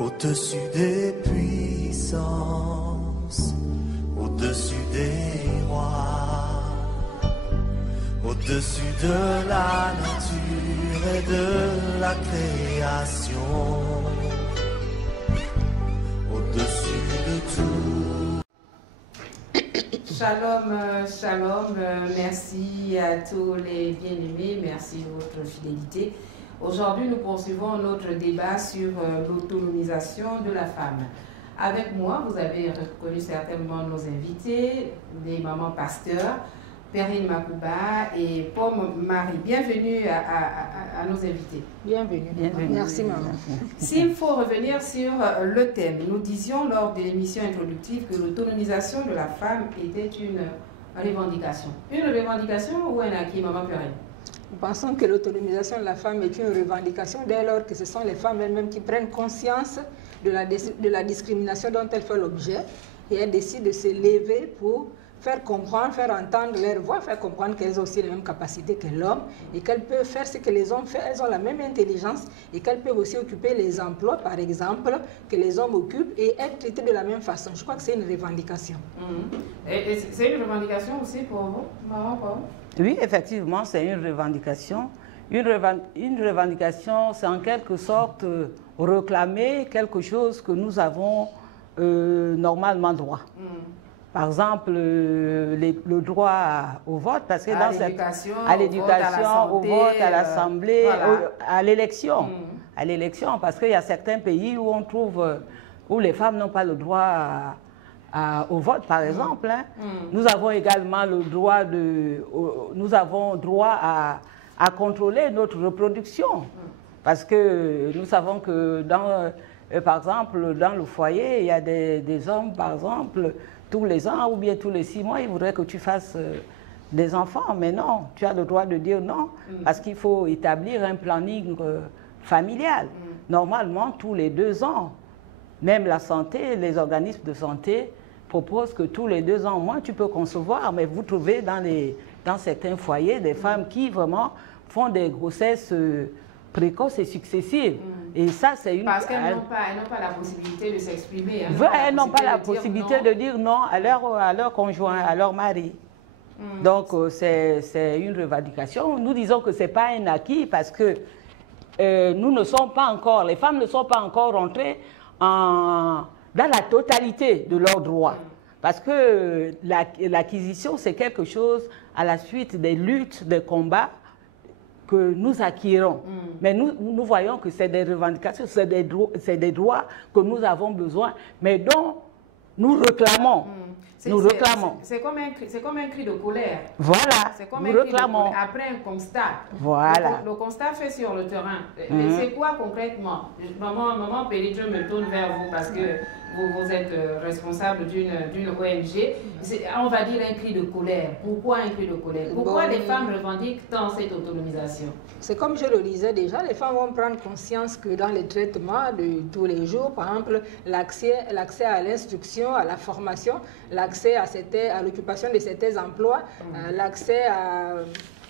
Au-dessus des puissances, au-dessus des rois, au-dessus de la nature et de la création, au-dessus de tout. Shalom, shalom, merci à tous les bien-aimés, merci de votre fidélité. Aujourd'hui, nous poursuivons notre débat sur l'autonomisation de la femme. Avec moi, vous avez reconnu certainement nos invités, les mamans pasteurs, Perrine Makouba et Pomme Marie. Bienvenue à nos invités. Bienvenue. Merci maman. S'il faut revenir sur le thème, nous disions lors de l'émission introductive que l'autonomisation de la femme était une revendication. Une revendication ou un acquis, maman Perrine? Nous pensons que l'autonomisation de la femme est une revendication dès lors que ce sont les femmes elles-mêmes qui prennent conscience de la discrimination dont elles font l'objet et elles décident de se lever pour faire comprendre, faire entendre leur voix, faire comprendre qu'elles ont aussi les mêmes capacités que l'homme et qu'elles peuvent faire ce que les hommes font, elles ont la même intelligence et qu'elles peuvent aussi occuper les emplois, par exemple, que les hommes occupent et être traitées de la même façon. Je crois que c'est une revendication. Et c'est une revendication aussi pour vous, maman, pour vous? Oui, effectivement, c'est une revendication. Une revendication, c'est en quelque sorte réclamer quelque chose que nous avons normalement droit. Par exemple, le droit au vote, parce que à l'éducation, au vote, à l'Assemblée, voilà. à l'élection. À l'élection, parce qu'il y a certains pays où on trouve, où les femmes n'ont pas le droit au vote, par exemple. Hein. Nous avons également le droit à contrôler notre reproduction. Parce que nous savons que, par exemple, dans le foyer, il y a des hommes, par exemple, tous les ans ou bien tous les 6 mois, ils voudraient que tu fasses des enfants. Mais non, tu as le droit de dire non, parce qu'il faut établir un planning familial. Normalement, tous les 2 ans, même la santé, les organismes de santé proposent que tous les 2 ans au moins, tu peux concevoir. Mais vous trouvez dans certains foyers des femmes qui vraiment font des grossesses précoces et successives. Et ça, c'est une... Parce qu'elles n'ont pas la possibilité de s'exprimer. Elles n'ont pas la possibilité de dire non à leur conjoint, à leur mari. Donc, c'est une revendication. Nous disons que ce n'est pas un acquis parce que nous ne sommes pas encore, les femmes ne sont pas encore rentrées dans la totalité de leurs droits. Parce que l'acquisition, c'est quelque chose à la suite des luttes, des combats que nous acquérons. Mais nous voyons que c'est des revendications, c'est des droits que nous avons besoin, mais dont nous réclamons. Nous réclamons. C'est comme un cri de colère. Voilà, c'est comme nous un cri réclamons. De colère. Après un constat. Voilà. Le constat fait sur le terrain. C'est quoi concrètement? Maman Péri, je me tourne vers vous parce que vous êtes responsable d'une ONG. On va dire un cri de colère. Pourquoi un cri de colère? Pourquoi les femmes revendiquent tant cette autonomisation? C'est comme je le disais déjà, les femmes vont prendre conscience que dans les traitements de tous les jours, par exemple, l'accès à l'instruction, à la formation, l'accès à l'occupation de certains emplois, l'accès à...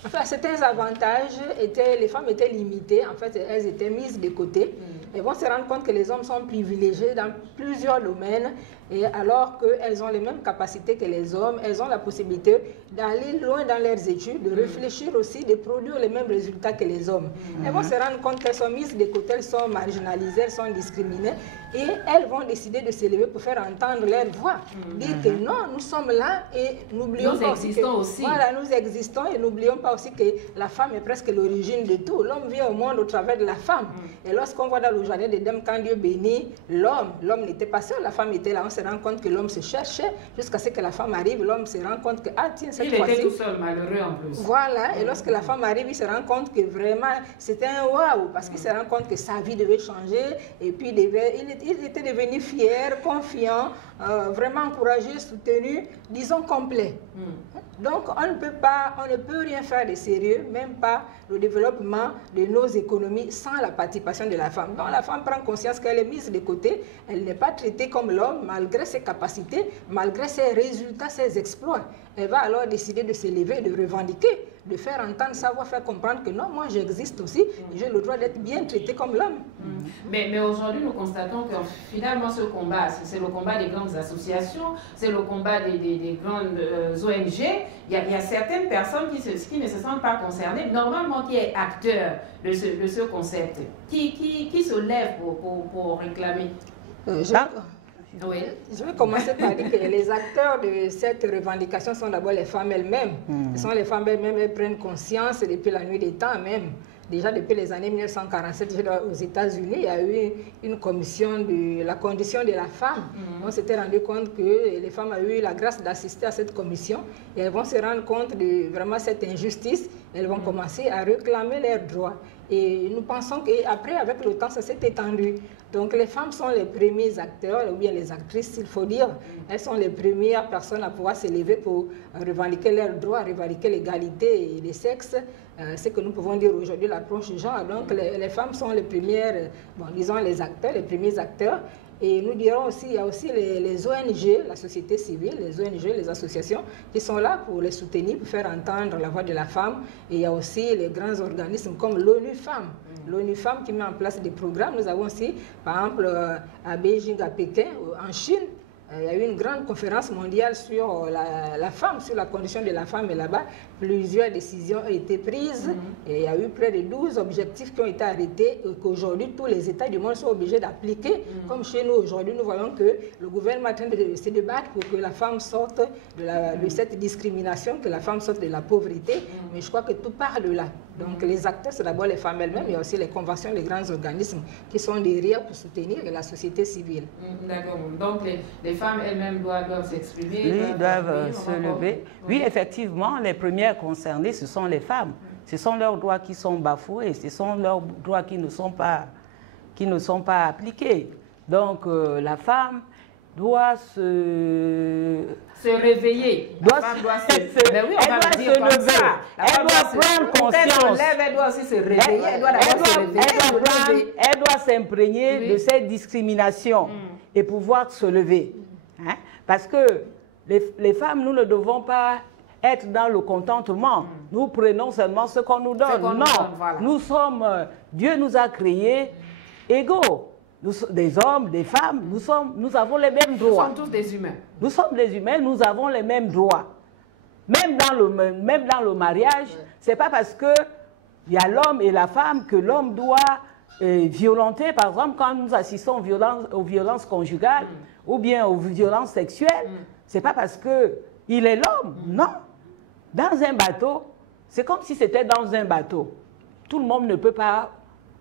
Enfin, certains avantages, les femmes étaient limitées, en fait, elles étaient mises de côté. Elles vont se rendre compte que les hommes sont privilégiés dans plusieurs domaines, et alors qu'elles ont les mêmes capacités que les hommes, elles ont la possibilité d'aller loin dans leurs études, de réfléchir aussi, de produire les mêmes résultats que les hommes. Elles vont se rendre compte qu'elles sont mises de côté, elles sont marginalisées, elles sont discriminées, et elles vont décider de s'élever pour faire entendre leur voix. Dire que non, nous sommes là et n'oublions pas aussi. Voilà, nous existons et n'oublions pas aussi que la femme est presque l'origine de tout. L'homme vient au monde au travers de la femme. Et lorsqu'on voit dans le jardin d'Éden, quand Dieu bénit l'homme n'était pas seul, la femme était là. On se rend compte que l'homme se cherchait jusqu'à ce que la femme arrive. L'homme se rend compte que, ah tiens, cette fois-ci... Il était tout seul, malheureux en plus. Voilà, et lorsque la femme arrive, il se rend compte que vraiment, c'était un waouh, parce qu'il se rend compte que sa vie devait changer, et puis il était devenu fier, confiant, vraiment encouragé, soutenu, disons complet. Donc, on ne peut rien faire de sérieux, même pas le développement de nos économies sans la participation de la femme. Donc, la femme prend conscience qu'elle est mise de côté, elle n'est pas traitée comme l'homme, malgré malgré ses capacités, malgré ses résultats, ses exploits, elle va alors décider de s'élever, de revendiquer, de faire entendre sa voix, faire comprendre que non, moi j'existe aussi, et j'ai le droit d'être bien traité comme l'homme. Mais aujourd'hui, nous constatons que finalement ce combat, c'est le combat des grandes associations, c'est le combat des grandes ONG. Il y a certaines personnes qui ne se sentent pas concernées, normalement qui est acteur de ce concept, qui se lève pour réclamer. Je vais commencer par dire que les acteurs de cette revendication sont d'abord les femmes elles-mêmes. Ce sont les femmes elles-mêmes, elles prennent conscience depuis la nuit des temps même. Déjà depuis les années 1947, aux États-Unis, il y a eu une commission de la condition de la femme. On s'était rendu compte que les femmes ont eu la grâce d'assister à cette commission et elles vont se rendre compte de vraiment cette injustice. Elles vont commencer à réclamer leurs droits. Et nous pensons qu'après, avec le temps, ça s'est étendu. Donc les femmes sont les premiers acteurs, ou bien les actrices, il faut dire. Elles sont les premières personnes à pouvoir s'élever pour revendiquer leurs droits, revendiquer l'égalité des sexes. C'est que nous pouvons dire aujourd'hui l'approche genre. Donc les femmes sont les premières, bon, disons les acteurs, les premiers acteurs. Et nous dirons aussi, il y a aussi les ONG, la société civile, les ONG, les associations qui sont là pour les soutenir, pour faire entendre la voix de la femme. Et il y a aussi les grands organismes comme l'ONU Femmes. L'ONU Femmes qui met en place des programmes. Nous avons aussi, par exemple, à Beijing, à Pékin, en Chine, il y a eu une grande conférence mondiale sur la femme, sur la condition de la femme. Et là-bas, plusieurs décisions ont été prises. Et il y a eu près de 12 objectifs qui ont été arrêtés et qu'aujourd'hui, tous les États du monde sont obligés d'appliquer. Comme chez nous, aujourd'hui, nous voyons que le gouvernement est en train de se débattre pour que la femme sorte de cette discrimination, que la femme sorte de la pauvreté. Mais je crois que tout part de là. Donc les acteurs, c'est d'abord les femmes elles-mêmes, il y a aussi les conventions, les grands organismes qui sont derrière pour soutenir la société civile. D'accord. Donc les femmes elles-mêmes doivent s'exprimer. Oui, doivent se lever. Oui, effectivement, les premières concernées, ce sont les femmes. Ce sont leurs droits qui sont bafoués, ce sont leurs droits qui ne sont pas appliqués. Donc la femme doit se réveiller. Elle doit se lever. Elle doit prendre conscience. Elle doit aussi se réveiller. Elle doit s'imprégner de cette discrimination et pouvoir se lever. Hein? Parce que les femmes, nous ne devons pas être dans le contentement. Nous prenons seulement ce qu'on nous donne. Non, nous sommes, Dieu nous a créés égaux. Des hommes, des femmes, nous avons les mêmes droits. Nous sommes tous des humains. Nous sommes des humains, nous avons les mêmes droits. Même dans le mariage, ce n'est pas parce qu'il y a l'homme et la femme que l'homme doit violenter. Par exemple, quand nous assistons aux violences conjugales ou bien aux violences sexuelles, ce n'est pas parce qu'il est l'homme. Non. Dans un bateau, c'est comme si c'était dans un bateau. Tout le monde ne peut pas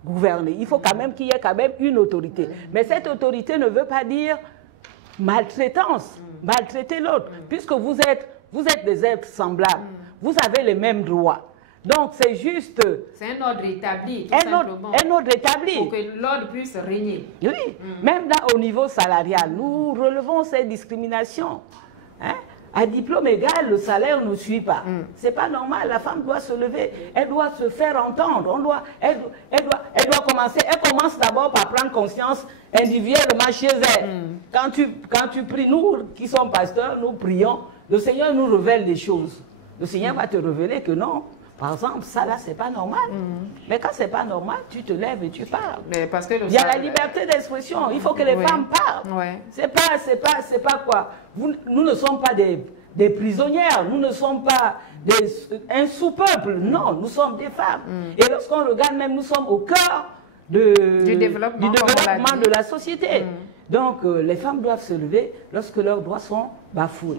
gouverner. Il faut quand même qu'il y ait quand même une autorité. Mais cette autorité ne veut pas dire maltraitance, maltraiter l'autre, puisque vous êtes des êtres semblables. Vous avez les mêmes droits. Donc c'est juste... C'est un ordre établi, tout simplement. Un ordre établi. Pour que l'ordre puisse régner. Oui, même au niveau salarial, nous relevons ces discriminations. Hein? À diplôme égal, le salaire ne suit pas. Ce n'est pas normal. La femme doit se lever. Elle doit se faire entendre. Elle commence d'abord par prendre conscience individuellement chez elle. Quand tu pries, nous qui sommes pasteurs, nous prions. Le Seigneur nous révèle des choses. Le Seigneur va te révéler que non. Par exemple, ça là, c'est pas normal. Mais quand c'est pas normal, tu te lèves et tu parles. Mais parce que il y a la liberté d'expression. Il faut que les femmes parlent. Ouais. C'est pas quoi. Nous ne sommes pas des prisonnières. Nous ne sommes pas un sous-peuple. Non, nous sommes des femmes. Et lorsqu'on regarde même, nous sommes au cœur du développement de la société. Donc, les femmes doivent se lever lorsque leurs droits sont bafoués.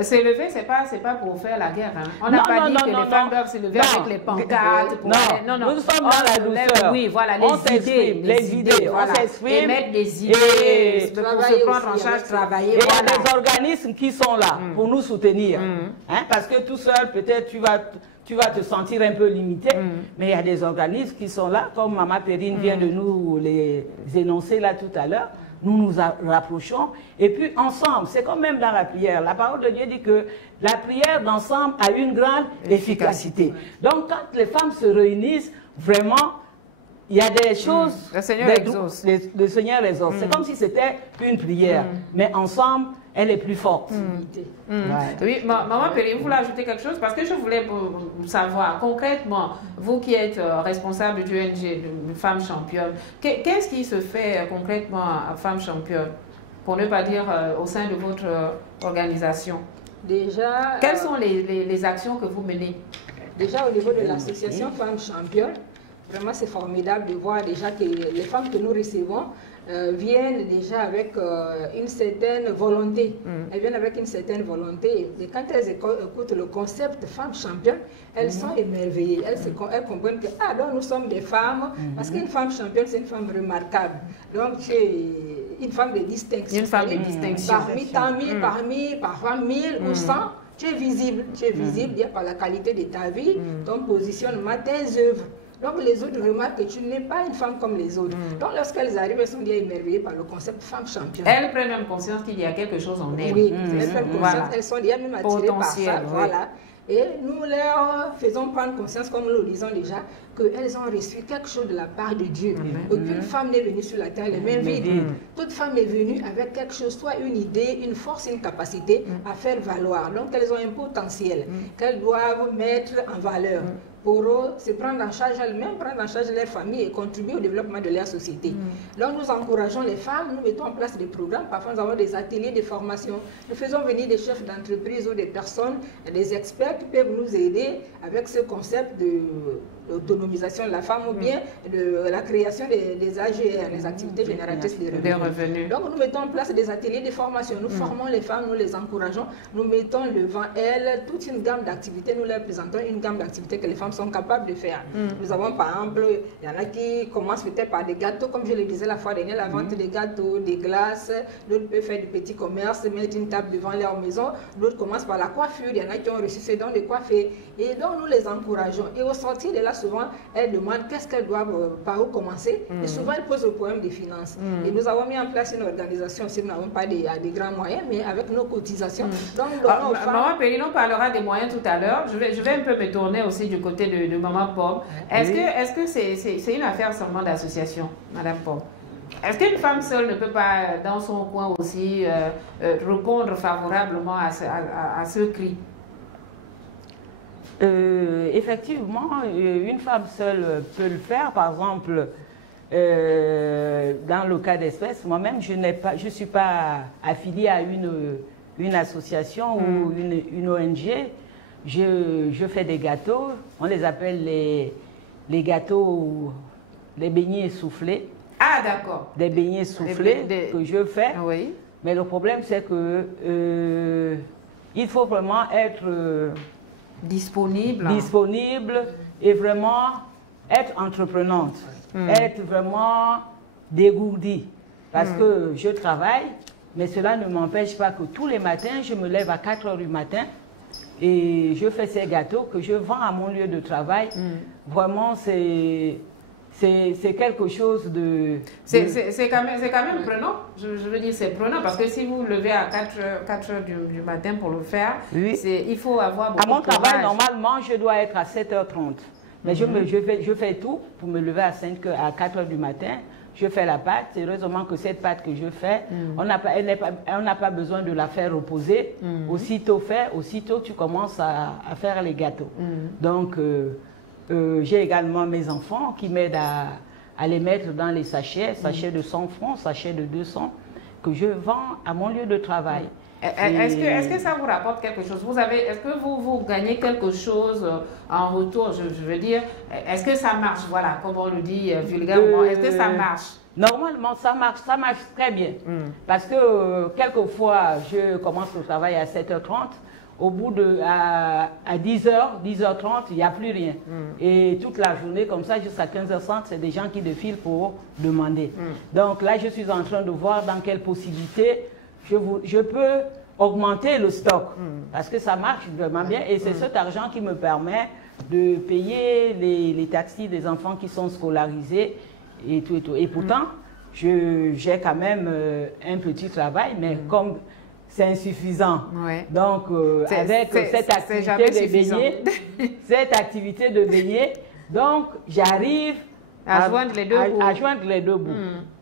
Se lever, c'est pas pour faire la guerre. Hein. On n'a pas dit que les femmes doivent se lever avec les pancartes. Non, nous sommes dans la douceur. Oui, voilà, on s'exprime, les idées, voilà. On s'exprime. Émettre des idées, pour se prendre en charge, travailler. Et il y a des organismes qui sont là pour nous soutenir. Hein, parce que tout seul, peut-être, tu vas te sentir un peu limité. Mais il y a des organismes qui sont là, comme Maman Perrine vient de nous les énoncer là tout à l'heure. Nous nous rapprochons et puis ensemble, c'est comme même dans la prière. La parole de Dieu dit que la prière d'ensemble a une grande efficacité. Donc quand les femmes se réunissent, vraiment, il y a des choses... Le Seigneur exauce. Le Seigneur exauce. C'est comme si c'était une prière. Mais ensemble, elle est plus forte. Ouais. Oui, Maman Péry, vous voulez ajouter quelque chose? Parce que je voulais savoir, concrètement, vous qui êtes responsable du ONG, de Femmes Championnes, qu'est-ce qui se fait concrètement à Femmes Championnes, pour ne pas dire au sein de votre organisation? Déjà... Quelles sont les actions que vous menez? Déjà, au niveau de l'association Femmes Championnes, vraiment c'est formidable de voir déjà que les femmes que nous recevons viennent déjà avec une certaine volonté. Elles viennent avec une certaine volonté. Et quand elles écoutent le concept Femmes Championnes, elles sont émerveillées. Elles comprennent que donc nous sommes des femmes, parce qu'une femme championne, c'est une femme remarquable. Donc, c'est une femme de distinction. Une femme de distinction. Parmi tant mille, parfois 1000 ou 100, tu es visible. Tu es visible par la qualité de ta vie, ton positionnement, tes œuvres. Donc les autres remarquent que tu n'es pas une femme comme les autres. Donc lorsqu'elles arrivent, elles sont bien émerveillées par le concept femme championne. Elles prennent même conscience qu'il y a quelque chose en elles. Oui, elles prennent conscience, elles sont déjà même attirées par ça. Oui. Voilà. Et nous leur faisons prendre conscience, comme nous le disons déjà, qu'elles ont reçu quelque chose de la part de Dieu. Aucune femme n'est venue sur la terre les mains vides. Toute femme est venue avec quelque chose, soit une idée, une force, une capacité à faire valoir. Donc elles ont un potentiel qu'elles doivent mettre en valeur. Pour eux, c'est prendre en charge elles-mêmes, prendre en charge leur famille et contribuer au développement de leur société. Donc nous encourageons les femmes, nous mettons en place des programmes, parfois nous avons des ateliers de formation. Nous faisons venir des chefs d'entreprise ou des personnes, des experts qui peuvent nous aider avec ce concept de l'autonomisation de la femme ou bien de la création des AGR, les activités génératrices de revenus. Donc nous mettons en place des ateliers de formation, nous formons les femmes, nous les encourageons, nous mettons devant elles toute une gamme d'activités, nous leur présentons une gamme d'activités que les femmes sont capables de faire. Nous avons par exemple, il y en a qui commencent peut-être par des gâteaux, comme je le disais la fois dernière, la vente des gâteaux, des glaces, d'autres peuvent faire du petit commerce, mettre une table devant leur maison, d'autres commencent par la coiffure, il y en a qui ont reçu ces dons de coiffer. Et donc nous les encourageons. Et au sortir de là, souvent, elles demandent qu'est-ce qu'elles doivent, par où commencer. Et souvent, elles posent le problème des finances. Et nous avons mis en place une organisation, si nous n'avons pas des grands moyens, mais avec nos cotisations. Donc, Maman Péry, on parlera des moyens tout à l'heure. Je vais un peu me tourner aussi du côté de Maman Pomme. Est-ce que c'est une affaire seulement d'association, Madame Pomme? Est-ce qu'une femme seule ne peut pas, dans son coin aussi, répondre favorablement à ce cri? Effectivement, une femme seule peut le faire. Par exemple, dans le cas d'espèce, moi-même, je ne suis pas affiliée à une association ou une ONG. Je fais des gâteaux, on les appelle les gâteaux, les beignets soufflés. Ah, d'accord. Des beignets soufflés que je fais. Oui. Mais le problème, c'est que il faut vraiment être disponible et vraiment être entreprenante, être vraiment dégourdie. Parce que je travaille, mais cela ne m'empêche pas que tous les matins, je me lève à 4 h du matin et je fais ces gâteaux que je vends à mon lieu de travail. Vraiment, c'est quelque chose de... C'est quand même prenant, je veux dire, c'est prenant, parce que si vous vous levez à 4 heures du matin pour le faire, il faut avoir beaucoup de courage. À mon travail, normalement, je dois être à 7h30. Mais je fais tout pour me lever à 4 heures du matin. Je fais la pâte. C'est heureusement que cette pâte que je fais, on n'a pas besoin de la faire reposer. Aussitôt fait, aussitôt tu commences à faire les gâteaux. Donc, j'ai également mes enfants qui m'aident à les mettre dans les sachets, sachets de 100 francs, sachets de 200, que je vends à mon lieu de travail. Est-ce que ça vous rapporte quelque chose? Est-ce que vous gagnez quelque chose en retour? Je veux dire, est-ce que ça marche? Voilà, comme on le dit vulgairement, est-ce que ça marche? Normalement, ça marche très bien. Parce que quelquefois, je commence le travail à 7h30. Au bout à 10h, 10h30, il n'y a plus rien. Et toute la journée, comme ça, jusqu'à 15h30, c'est des gens qui défilent pour demander. Donc là, je suis en train de voir dans quelle possibilité je peux augmenter le stock. Parce que ça marche vraiment bien. Et c'est cet argent qui me permet de payer les taxis des enfants qui sont scolarisés et tout et tout. Et pourtant, j'ai quand même un petit travail, mais comme... c'est insuffisant. Donc, avec cette activité de baigner, donc j'arrive À joindre les deux bouts. À joindre les deux bouts.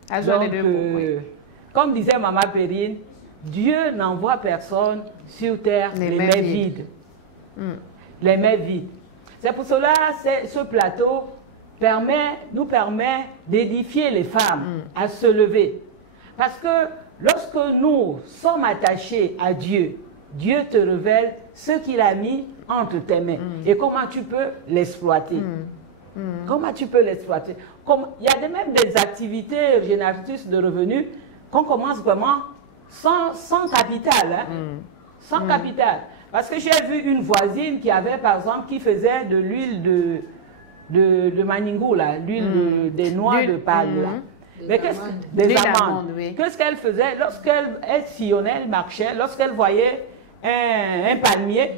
À joindre les deux bouts, oui. Comme disait Maman Perrine, Dieu n'envoie personne sur terre les mains vides. Les mains vides. C'est pour cela que ce plateau nous permet d'édifier les femmes à se lever. Parce que lorsque nous sommes attachés à Dieu, Dieu te révèle ce qu'il a mis entre tes mains et comment tu peux l'exploiter. Comment tu peux l'exploiter? Il y a même des activités génératrices de revenus qu'on commence vraiment sans capital. Hein? Sans capital. Parce que j'ai vu une voisine qui avait, par exemple, qui faisait de l'huile de maningou, l'huile des noix de palme. Des amandes. Oui. Qu'est-ce qu'elle faisait? Lorsqu'elle sillonnait, elle marchait, lorsqu'elle voyait un palmier,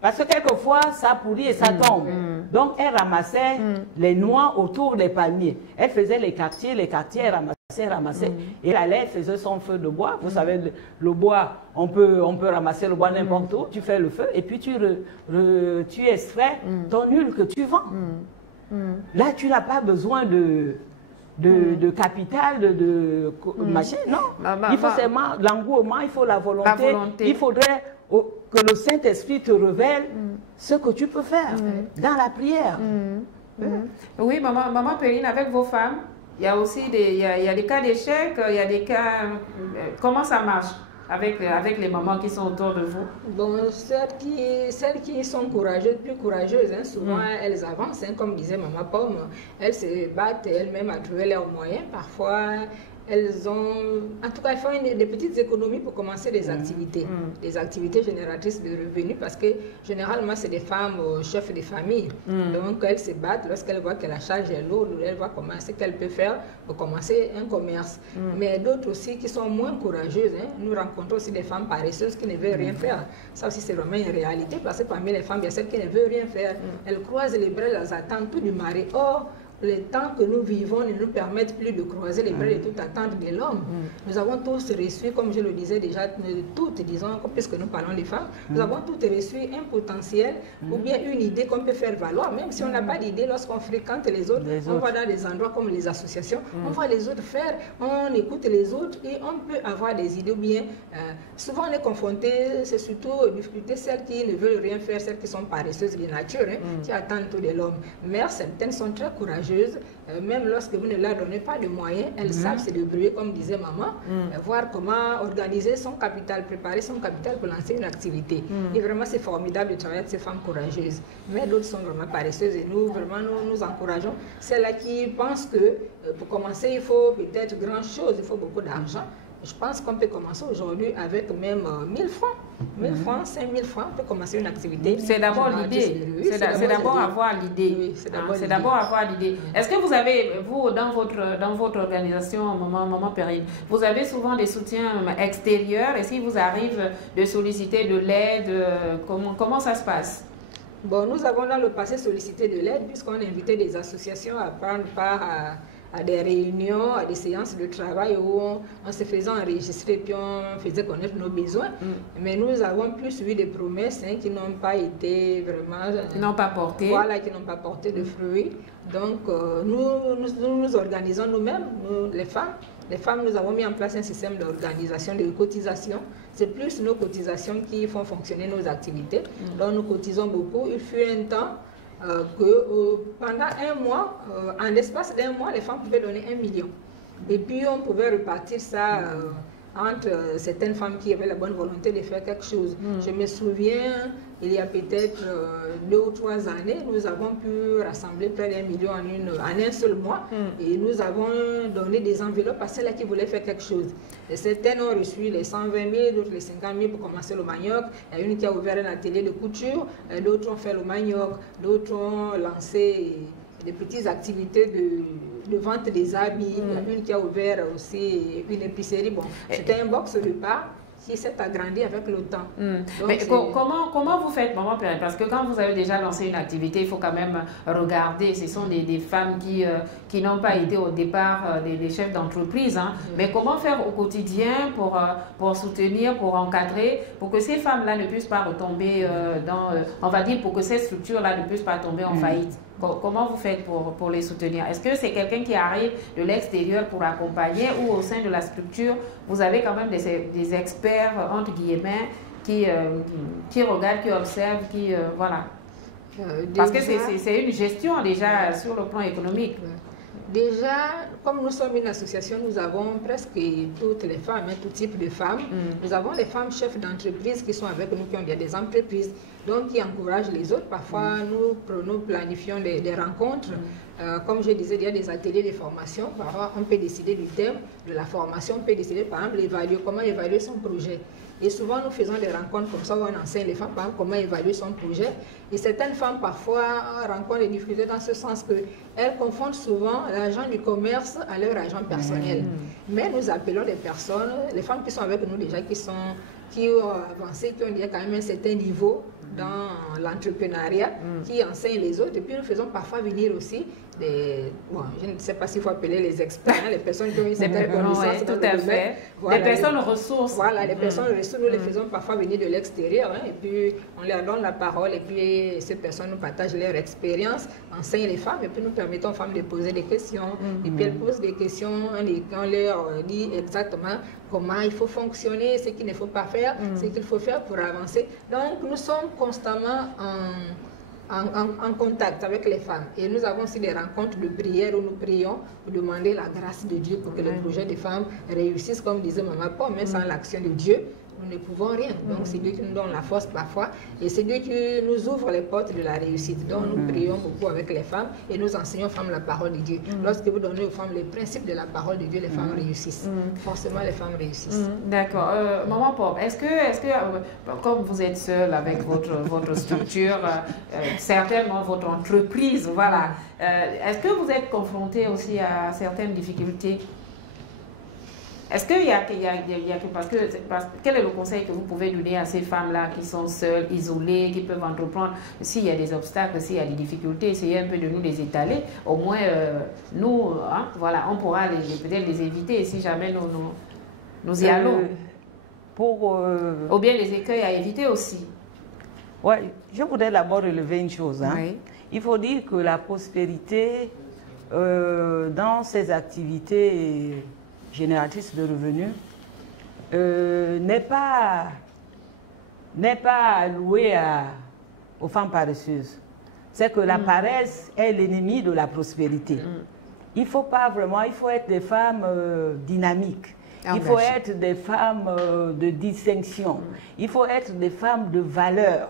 parce que quelquefois ça pourrit et ça tombe. Donc elle ramassait les noix autour des palmiers. Elle faisait les quartiers, elle ramassait. Et elle allait, faisait son feu de bois. Vous savez, le bois, on peut ramasser le bois n'importe où. Tu fais le feu et puis tu extrais ton huile que tu vends. Là, tu n'as pas besoin de capital, de machin, non. Il faut seulement l'engouement, il faut la volonté. Il faudrait que le Saint-Esprit te révèle ce que tu peux faire dans la prière. Oui, maman Perrine, avec vos femmes, il y a aussi des cas d'échec, il y a des cas... Comment ça marche avec les mamans qui sont autour de vous? Bon, celles qui sont courageuses, plus courageuses, hein, souvent elles avancent, hein, comme disait Maman Pomme, elles se battent elles-mêmes à trouver leurs moyens. Parfois, elles ont, en tout cas, elles font des petites économies pour commencer des activités, des activités génératrices de revenus, parce que généralement, c'est des femmes chefs de famille. Donc, elles se battent lorsqu'elles voient que la charge est lourde, elles voient comment ce qu'elles peuvent faire pour commencer un commerce. Mais d'autres aussi qui sont moins courageuses, hein, nous rencontrons aussi des femmes paresseuses qui ne veulent rien faire. Ça aussi, c'est vraiment une réalité, parce que parmi les femmes, il y a celles qui ne veulent rien faire. Elles croisent les bras, elles attendent tout du mari. Or, les temps que nous vivons ne nous permettent plus de croiser les bras et de tout attendre de l'homme. Nous avons tous reçu, comme je le disais déjà, toutes, disons, puisque nous parlons des femmes, nous avons toutes reçu un potentiel ou bien une idée qu'on peut faire valoir. Même si on n'a pas d'idée, lorsqu'on fréquente les autres, on va dans des endroits comme les associations, on voit les autres faire, on écoute les autres et on peut avoir des idées. Ou bien, souvent on est confronté, c'est surtout aux difficultés, celles qui ne veulent rien faire, celles qui sont paresseuses de nature, qui attendent tout de l'homme. Mais certaines sont très courageuses. Même lorsque vous ne leur donnez pas de moyens, elles savent se débrouiller, comme disait maman, voir comment organiser son capital, préparer son capital pour lancer une activité. Et vraiment, c'est formidable de travailler avec ces femmes courageuses. Mais d'autres sont vraiment paresseuses et nous, vraiment, nous encourageons celles-là qui pensent que pour commencer, il faut peut-être grand chose, il faut beaucoup d'argent. Je pense qu'on peut commencer aujourd'hui avec même 1000 francs. 1000 francs, 5000 francs, on peut commencer une activité. C'est d'abord l'idée. C'est d'abord avoir l'idée. Oui, c'est d'abord avoir l'idée. Est-ce que vous avez, vous, dans votre organisation, Maman Perrine, vous avez souvent des soutiens extérieurs? Est-ce qu'il vous arrive de solliciter de l'aide? Comment ça se passe? Bon, nous avons dans le passé sollicité de l'aide puisqu'on a invité des associations à prendre part à des réunions, à des séances de travail où on se faisait enregistrer puis on faisait connaître nos besoins. Mais nous avons plus eu des promesses qui n'ont pas été vraiment... Qui n'ont pas porté. Voilà, qui n'ont pas porté de fruits. Donc, nous organisons nous-mêmes, les femmes. Les femmes, nous avons mis en place un système d'organisation, de cotisation. C'est plus nos cotisations qui font fonctionner nos activités. Donc, nous cotisons beaucoup. Il fut un temps que pendant un mois, en l'espace d'un mois, les femmes pouvaient donner 1 million. Et puis on pouvait repartir ça entre certaines femmes qui avaient la bonne volonté de faire quelque chose. Je me souviens, il y a peut-être 2 ou 3 années, nous avons pu rassembler près d'1 million en un seul mois. Et nous avons donné des enveloppes à celles qui voulaient faire quelque chose. Et certaines ont reçu les 120 000, d'autres les 50 000 pour commencer le manioc. Il y a une qui a ouvert un atelier de couture, d'autres ont fait le manioc, d'autres ont lancé des petites activités de vente des habits. Il y a une qui a ouvert aussi une épicerie. Bon, c'était un box repas. qui s'est agrandi avec le temps. Mais comment vous faites, maman Perrine? Parce que quand vous avez déjà lancé une activité, il faut quand même regarder. Ce sont des femmes qui n'ont pas été au départ des chefs d'entreprise. Hein. Mais comment faire au quotidien pour soutenir, pour encadrer, pour que ces femmes-là ne puissent pas retomber on va dire, pour que ces structures-là ne puissent pas tomber en faillite? Comment vous faites pour les soutenir? Est-ce que c'est quelqu'un qui arrive de l'extérieur pour accompagner, ou au sein de la structure, vous avez quand même des experts, entre guillemets, qui regardent, qui observent, voilà. Parce que c'est une gestion déjà sur le plan économique. Déjà, comme nous sommes une association, nous avons presque toutes les femmes, tout type de femmes. Nous avons les femmes chefs d'entreprise qui sont avec nous, qui ont des entreprises, donc qui encouragent les autres. Parfois, nous planifions des rencontres. Comme je disais, il y a des ateliers de formation. Parfois, on peut décider du thème de la formation. On peut décider, par exemple, comment évaluer son projet. Et souvent, nous faisons des rencontres comme ça où on enseigne les femmes, par exemple, comment évaluer son projet. Et certaines femmes, parfois, rencontrent des difficultés dans ce sens qu'elles confondent souvent l'argent du commerce à leur argent personnel. Mais nous appelons les personnes, les femmes qui sont avec nous déjà, qui ont avancé, qui ont déjà quand même un certain niveau dans l'entrepreneuriat, qui enseignent les autres. Et puis, nous faisons parfois venir aussi je ne sais pas s'il faut appeler les experts, les personnes qui ont une certaine connaissance. Tout à fait. Voilà, des personnes ressources. Voilà, les personnes ressources, nous les faisons parfois venir de l'extérieur, et puis on leur donne la parole, et puis ces personnes nous partagent leur expérience, enseignent les femmes, et puis nous permettons aux femmes de poser des questions, et puis elles posent des questions, on leur dit exactement comment il faut fonctionner, ce qu'il ne faut pas faire, ce qu'il faut faire pour avancer. Donc nous sommes constamment en contact avec les femmes. Et nous avons aussi des rencontres de prière où nous prions pour demander la grâce de Dieu pour que le projet des femmes réussisse, comme disait Maman Paul, mais sans l'action de Dieu, nous ne pouvons rien. Donc c'est Dieu qui nous donne la force parfois, et c'est Dieu qui nous ouvre les portes de la réussite. Donc nous prions beaucoup avec les femmes et nous enseignons aux femmes la parole de Dieu. Lorsque vous donnez aux femmes les principes de la parole de Dieu, les femmes réussissent. Forcément, les femmes réussissent. D'accord. Maman Paul, est-ce que comme vous êtes seule avec votre structure, certainement votre entreprise, voilà, est-ce que vous êtes confrontée aussi à certaines difficultés? Est-ce qu'il y a quel est le conseil que vous pouvez donner à ces femmes-là qui sont seules, isolées, qui peuvent entreprendre? S'il y a des obstacles, s'il y a des difficultés, essayez un peu de nous les étaler. Au moins, nous, voilà, on pourra peut-être les éviter si jamais nous y allons. Ou bien les écueils à éviter aussi. Oui, je voudrais d'abord relever une chose. Oui. Il faut dire que la prospérité dans ces activités génératrice de revenus n'est pas allouée aux femmes paresseuses. C'est que la paresse est l'ennemi de la prospérité. Il faut pas vraiment, il faut être des femmes dynamiques. Il faut être des femmes de distinction. Il faut être des femmes de valeur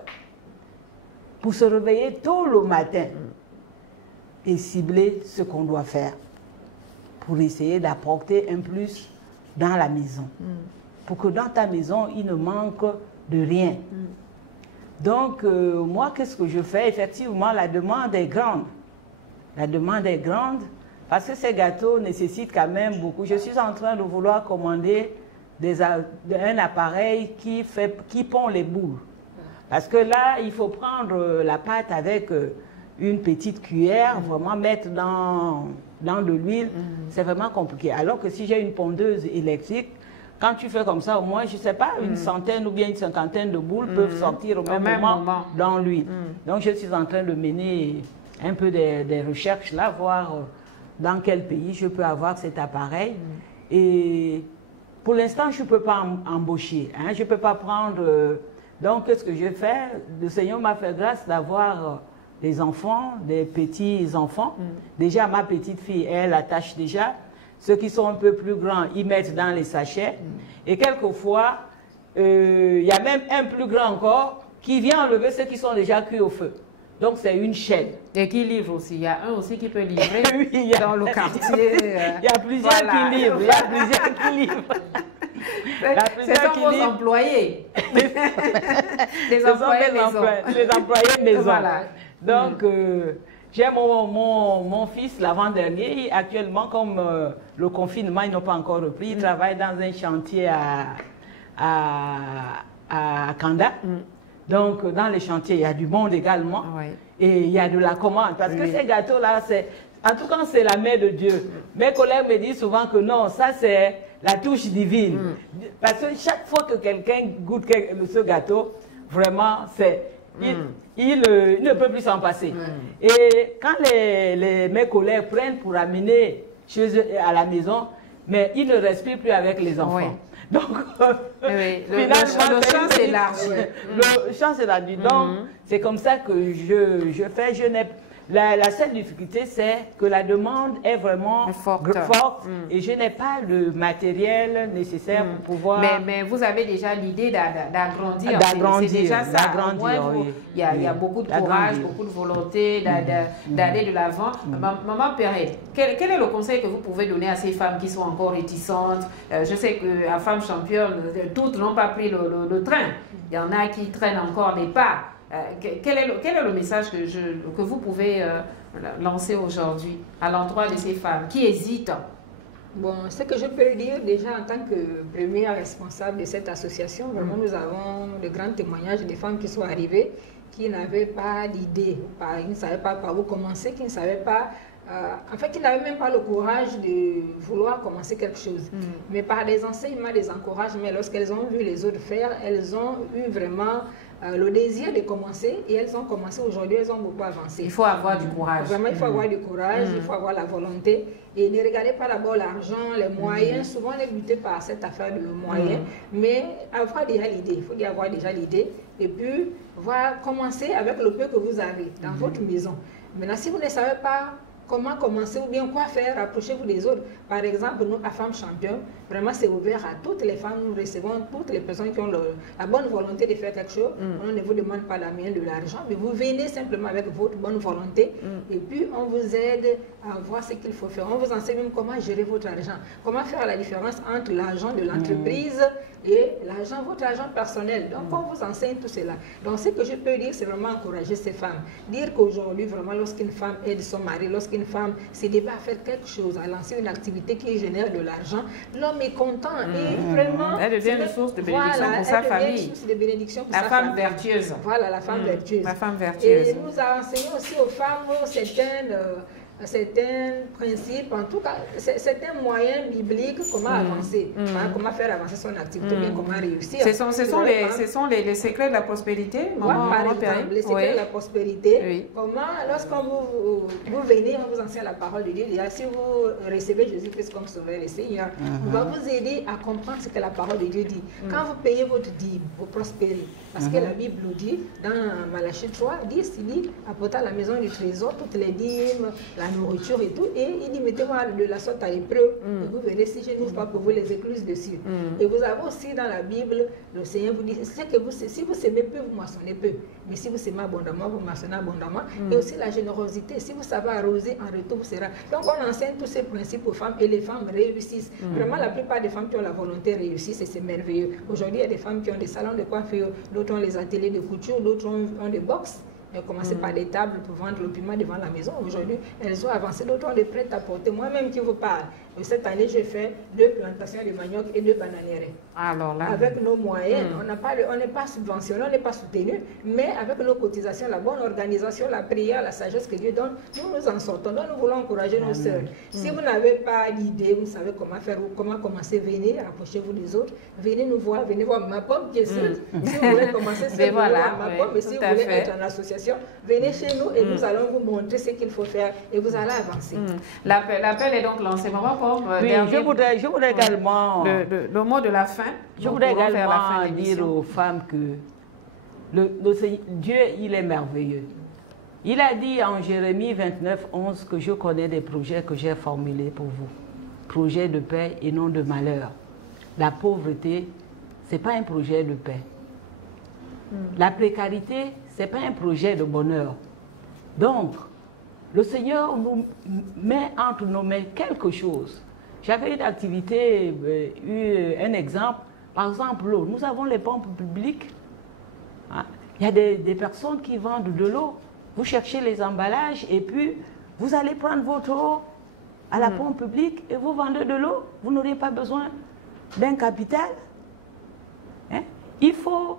pour se réveiller tôt le matin et cibler ce qu'on doit faire, pour essayer d'apporter un plus dans la maison. Pour que dans ta maison, il ne manque de rien. Donc, moi, qu'est-ce que je fais? Effectivement, la demande est grande. La demande est grande parce que ces gâteaux nécessitent quand même beaucoup. Je suis en train de vouloir commander un appareil qui pond les boules. Parce que là, il faut prendre la pâte avec une petite cuillère, vraiment mettre dans de l'huile, c'est vraiment compliqué. Alors que si j'ai une pondeuse électrique, quand tu fais comme ça, au moins, je ne sais pas, une centaine ou bien une cinquantaine de boules peuvent sortir au même moment dans l'huile. Donc, je suis en train de mener un peu des recherches là, voir dans quel pays je peux avoir cet appareil. Et pour l'instant, je ne peux pas embaucher. Hein, je ne peux pas prendre... donc, qu'est-ce que je fais? Le Seigneur m'a fait grâce d'avoir... des enfants, des petits-enfants. Déjà, ma petite fille, elle attache déjà. Ceux qui sont un peu plus grands, ils mettent dans les sachets. Et quelquefois, il y a même un plus grand encore qui vient enlever ceux qui sont déjà cuits au feu. Donc, c'est une chaîne. Et qui livre aussi. Il y a un aussi qui peut livrer oui, dans le quartier. Il y a plusieurs qui livrent. Il y a plusieurs qui livrent. C'est vos employés. Les employés maison. Les employés maison. Voilà. Donc, j'ai mon fils l'avant-dernier. Actuellement, comme le confinement, ils n'ont pas encore repris, il travaille dans un chantier à Kanda. Donc, dans les chantiers, il y a du monde également. Et il y a de la commande. Parce que ces gâteaux-là, en tout cas, c'est la main de Dieu. Mes collègues me disent souvent que non, ça, c'est la touche divine. Parce que chaque fois que quelqu'un goûte ce gâteau, vraiment, il ne peut plus s'en passer. Et quand mes collègues prennent pour amener chez eux à la maison, mais ils ne respirent plus avec les enfants. Donc, le champ s'élargit. Le champ s'élargit. Donc, c'est comme ça que je fais. La seule difficulté, c'est que la demande est vraiment forte et je n'ai pas le matériel nécessaire pour pouvoir... Mais vous avez déjà l'idée d'agrandir. C'est déjà ça. Il y a beaucoup de courage, beaucoup de volonté d'aller de l'avant. Maman Perret, quel est le conseil que vous pouvez donner à ces femmes qui sont encore réticentes? Je sais qu'à Femmes Championnes, toutes n'ont pas pris le train. Il y en a qui traînent encore des pas. Quel est le message que vous pouvez lancer aujourd'hui à l'endroit de ces femmes qui hésitent? Bon, ce que je peux dire déjà en tant que première responsable de cette association, vraiment nous avons de grands témoignages des femmes qui sont arrivées, qui n'avaient pas d'idée, qui ne savaient pas par où commencer, qui ne savaient pas... en fait, qui n'avaient même pas le courage de vouloir commencer quelque chose. Mais par des enseignements, des encouragements, lorsqu'elles ont vu les autres faire, elles ont eu vraiment le désir de commencer et elles ont commencé. Aujourd'hui, elles ont beaucoup avancé. Il faut avoir du courage. Vraiment, il faut avoir du courage, il faut avoir la volonté. Et ne regardez pas d'abord l'argent, les moyens. Souvent, on est buté par cette affaire de moyens. Mais avoir déjà l'idée, il faut avoir déjà l'idée. Et puis, commencer avec le peu que vous avez dans votre maison. Maintenant, si vous ne savez pas comment commencer ou bien quoi faire, rapprochez-vous des autres. Par exemple, nous, à Femmes Championnes, vraiment c'est ouvert à toutes les femmes. Nous recevons toutes les personnes qui ont la bonne volonté de faire quelque chose. On ne vous demande pas la mienne de l'argent, mais vous venez simplement avec votre bonne volonté et puis on vous aide à voir ce qu'il faut faire. On vous enseigne même comment gérer votre argent, comment faire la différence entre l'argent de l'entreprise et votre argent personnel. Donc on vous enseigne tout cela. Donc ce que je peux dire, c'est vraiment encourager ces femmes. Dire qu'aujourd'hui, vraiment, lorsqu'une femme aide son mari, lorsqu'une femme se débat à faire quelque chose, à lancer une activité qui génère de l'argent, l'homme est content et vraiment... Elle devient une source de bénédiction pour sa famille. Une source de bénédiction pour la sa femme famille. Vertueuse. Voilà, la femme vertueuse. La femme vertueuse. Et nous enseignons aussi aux femmes certains principes, en tout cas, certains moyens bibliques, comment avancer, comment faire avancer son activité, bien comment réussir. Ce sont les secrets de la prospérité, par exemple, les secrets de la prospérité. Comment, lorsqu'on vous venez, on vous enseigne la parole de Dieu. Si vous recevez Jésus-Christ comme sauveur et Seigneur, on va vous aider à comprendre ce que la parole de Dieu dit. Quand vous payez votre dîme, vous prospérez. Parce que la Bible nous dit, dans Malachie 3, il dit, apportez à la maison du trésor toutes les dîmes, la nourriture et tout, et il dit, mettez-moi de la sorte à l'épreuve, et vous verrez si je n'ouvre pas pour vous les écluses dessus. Et vous avez aussi dans la Bible, le Seigneur vous dit, si vous semez peu, vous moissonnez peu, mais si vous semez abondamment, vous moissonnez abondamment, et aussi la générosité, si vous savez arroser, en retour vous sera. Donc on enseigne tous ces principes aux femmes, et les femmes réussissent. Vraiment, la plupart des femmes qui ont la volonté réussissent, et c'est merveilleux. Aujourd'hui, il y a des femmes qui ont des salons de coiffure, d'autres ont les ateliers de couture, d'autres ont des box. Elles ont commencé par des tables pour vendre le piment devant la maison. Aujourd'hui, elles ont avancé, d'autres ont des prêts à porter. Moi-même qui vous parle, cette année, j'ai fait 2 plantations de manioc et 2 bananières. Alors là, avec nos moyens, on n'est pas subventionné, on n'est pas soutenu, mais avec nos cotisations, la bonne organisation, la prière, la sagesse que Dieu donne, nous en sortons. Donc nous voulons encourager nos sœurs. Si vous n'avez pas d'idée, vous savez comment faire ou comment commencer, venez, rapprochez-vous des autres, venez nous voir, venez voir ma pomme qui est seule. Si vous voulez commencer, c'est ma pomme, mais si vous voulez être en association, venez chez nous et nous allons vous montrer ce qu'il faut faire et vous allez avancer. L'appel est donc lancé. Oui, je voudrais également... Le mot de la fin. Je voudrais également dire aux femmes que Dieu, il est merveilleux. Il a dit en Jérémie 29, 11 que je connais des projets que j'ai formulés pour vous. Projets de paix et non de malheur. La pauvreté, ce n'est pas un projet de paix. La précarité, ce n'est pas un projet de bonheur. Donc, le Seigneur nous met entre nos mains quelque chose. J'avais une activité, un exemple, par exemple l'eau. Nous avons les pompes publiques. Il y a des personnes qui vendent de l'eau. Vous cherchez les emballages et puis vous allez prendre votre eau à la pompe publique et vous vendez de l'eau. Vous n'aurez pas besoin d'un capital. il faut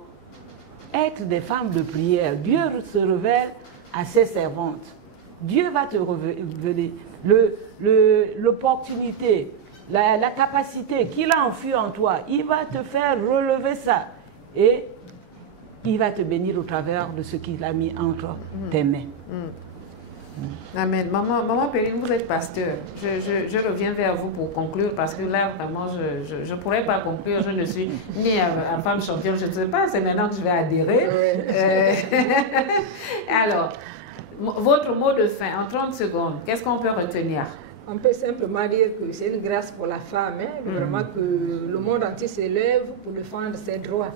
être des femmes de prière. Dieu se révèle à ses servantes. Dieu va te révéler l'opportunité, la capacité qu'il a enfouie en toi. Il va te faire relever ça. Et il va te bénir au travers de ce qu'il a mis entre tes mains. Amen. Maman Péline, vous êtes pasteur. Je reviens vers vous pour conclure parce que là, vraiment, je ne pourrais pas conclure. Je ne suis ni une femme championne, je ne sais pas. C'est maintenant que je vais adhérer. Alors, votre mot de fin, en 30 secondes, qu'est-ce qu'on peut retenir? On peut simplement dire que c'est une grâce pour la femme, vraiment que le monde entier s'élève pour défendre ses droits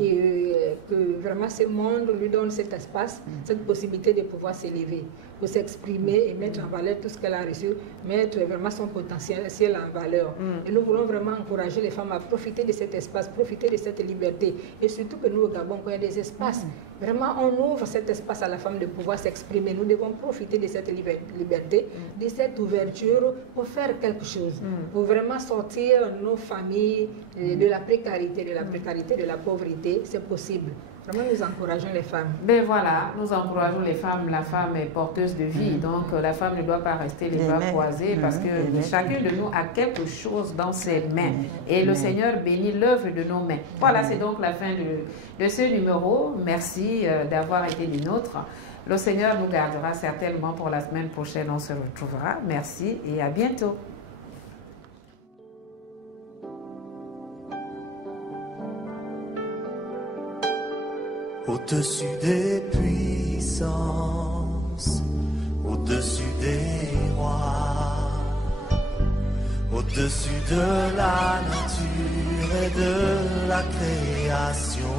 et que vraiment ce monde lui donne cet espace, cette possibilité de pouvoir s'élever, pour s'exprimer et mettre en valeur tout ce qu'elle a reçu, mettre vraiment son potentiel en valeur. Et nous voulons vraiment encourager les femmes à profiter de cet espace, profiter de cette liberté. Et surtout que nous au Gabon, quand il y a des espaces, vraiment on ouvre cet espace à la femme de pouvoir s'exprimer. Nous devons profiter de cette liberté, de cette ouverture pour faire quelque chose, pour vraiment sortir nos familles de la précarité, de la pauvreté. C'est possible. Vraiment, nous encourageons les femmes. Ben voilà, nous encourageons les femmes. La femme est porteuse de vie, donc la femme ne doit pas rester les bras croisés parce que chacun de nous a quelque chose dans ses mains et le Seigneur bénit l'œuvre de nos mains. Voilà, c'est donc la fin de ce numéro. Merci d'avoir été des nôtres. Le Seigneur nous gardera certainement pour la semaine prochaine. On se retrouvera. Merci et à bientôt. Au-dessus des puissances, au-dessus des rois, au-dessus de la nature et de la création.